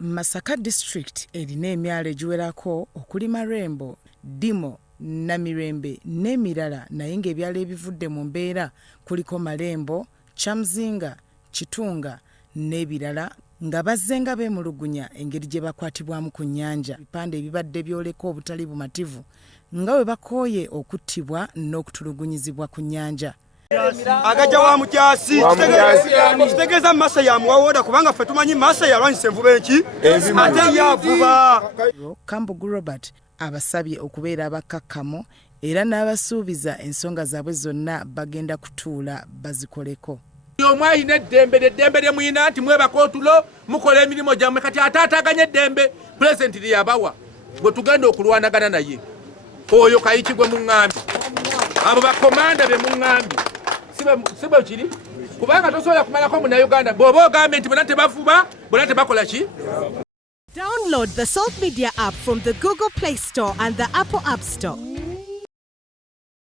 Masaka District erina emyalo egiwerako okuli Marembo, Dimo, Namirembe n'emirala naye ng'ebyalo ebivudde mu mbeera kuliko Marembo, Kyamuzinga, Kitunga n'ebirala nga bazze nga beemulugunya engeri gye bakwatibwamu ku nnyanja. Ebipande ebibadde byoleka obutali bumativu nga bwe bakooye okuttibwa n'okutulugunyizibwa ku nnyanja. Agaja wa mukyasi kitegeeza masa ya muwawoda kubanga ffe tumanyi masa yalwanyisa envuba enki ate yavuba. Kambugu Robert abasabye okubeera abakakkamu era n'abasuubiza ensonga zaabwe zonna bagenda kutuula bazikoleko. Omwayina eddembe lye muyina nti mwebaka otulo mukola emirimu gyammwe kati ataataganya eddembe pulezidenti lyeyabawa bwe tugenda okulwanagana naye oyo kayiki gwe muŋŋambi abo bakomanda be muŋŋambi si bwe kiri kubanga tosobola kumalako munnayuganda bw'oba ogambe nti bonna tebavuba bonna tebakola ki. Download the Salt Media app from the Google Play Store and the Apple App Store.